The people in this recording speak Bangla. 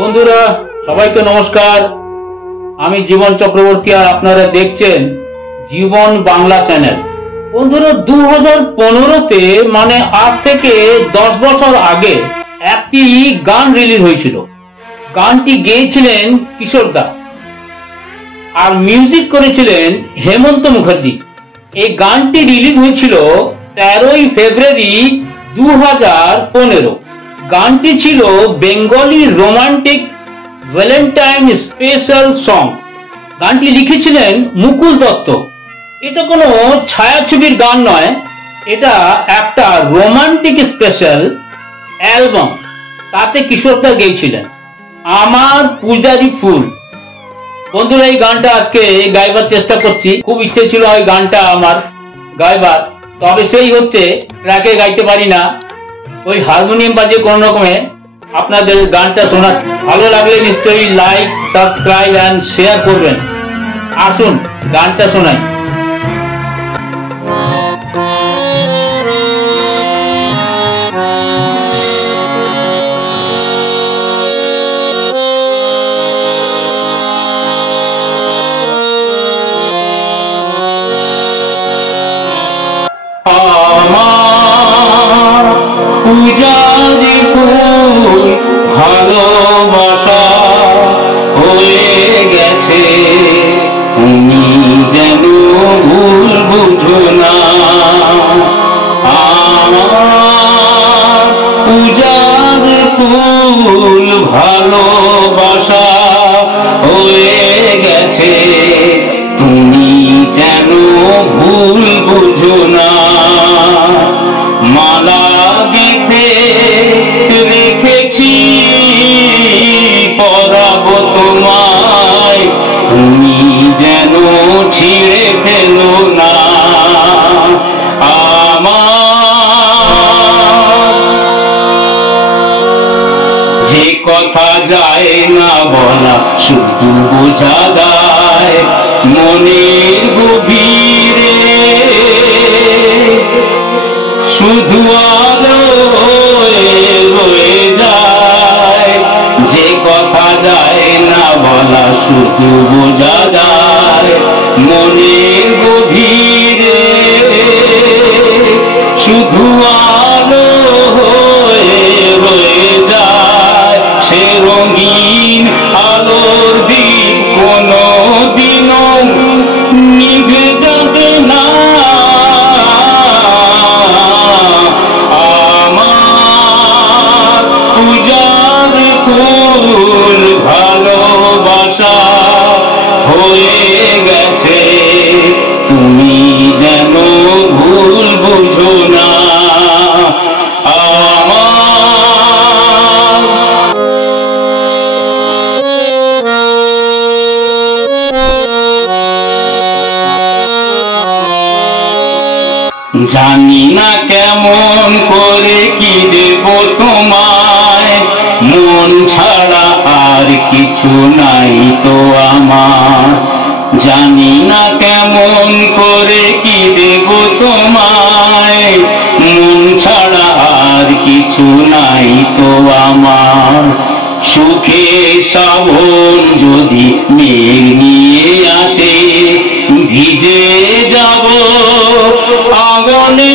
বন্ধুরা সবাইকে নমস্কার। আমি জীবন চক্রবর্তী আর আপনারা দেখছেন জীবন বাংলা চ্যানেল। বন্ধুরা 2015-তে মানে আজ থেকে 10 বছর আগে একটি গান রিলিজ হয়েছিল। গানটি গেয়েছিলেন কিশোর দা আর মিউজিক করেছিলেন হেমন্ত মুখার্জি। এই গানটি রিলিজ হয়েছিল 13ই ফেব্রুয়ারি 2015। গানটি ছিল Bengali romantic Valentine special song. গানটি লিখেছিলেন মুকুল দত্ত। এটা কোনো ছায়াছবির গান নয়, এটা একটা রোমান্টিক স্পেশাল অ্যালবাম। তাতে কিশোরদা গেয়েছিলেন আমার পূজারি ফুল। বন্ধুরা এই গানটা আজকে গাইবার চেষ্টা করছি। খুব ইচ্ছে ছিল ওই গানটা আমার গাইবার, তবে সেই হচ্ছে ট্র্যাকে গাইতে পারি না, ওই হারমোনিয়াম বাজে কোন রকমে আপনাদের গানটা শোনাচ্ছি। ভালো লাগলে নিশ্চয়ই লাইক, সাবস্ক্রাইব এন্ড শেয়ার করবেন। আসুন গানটা শোনাই। পূজারি ফুল ভালোবাসা হয়ে গেছে, তুমি যেন ভুল বুঝো না। আমার পূজারি ফুল ভালোবাসা হয়ে গেছে, তুমি যেন ভুল বুঝো না। মালা গেঁথে রেখেছি পরাবো তোমায়, তুমি যেন ছিঁড়ে ফেলো না। আমার যে কথা যায় না বলা শুধু বোঝা যায় মনের গভীরে, শুধু আলো রয়ে যায়। যে কথা যায় না বলা শুধু বোঝা যায় মনের গভীরে, শুধু আলো রয়ে যায়। সে রঙিন আলোর দিক কোনো দিনও নিভে যাবে না। ভালোবাসা হয়ে গেছে, তুমি যেন ভুল বুঝো না। জানি না কেমন করে কি দেব তোমায়, মন ছাড়া আর কিছু নাই তো আমার। জানি না কেমন করে কি দেব তোমায়, মন ছাড়া আর কিছু নাই তো আমার। সুখে শ্রাবণ যদি মেঘ নিয়ে আসে, ভিজে যাব আগুনে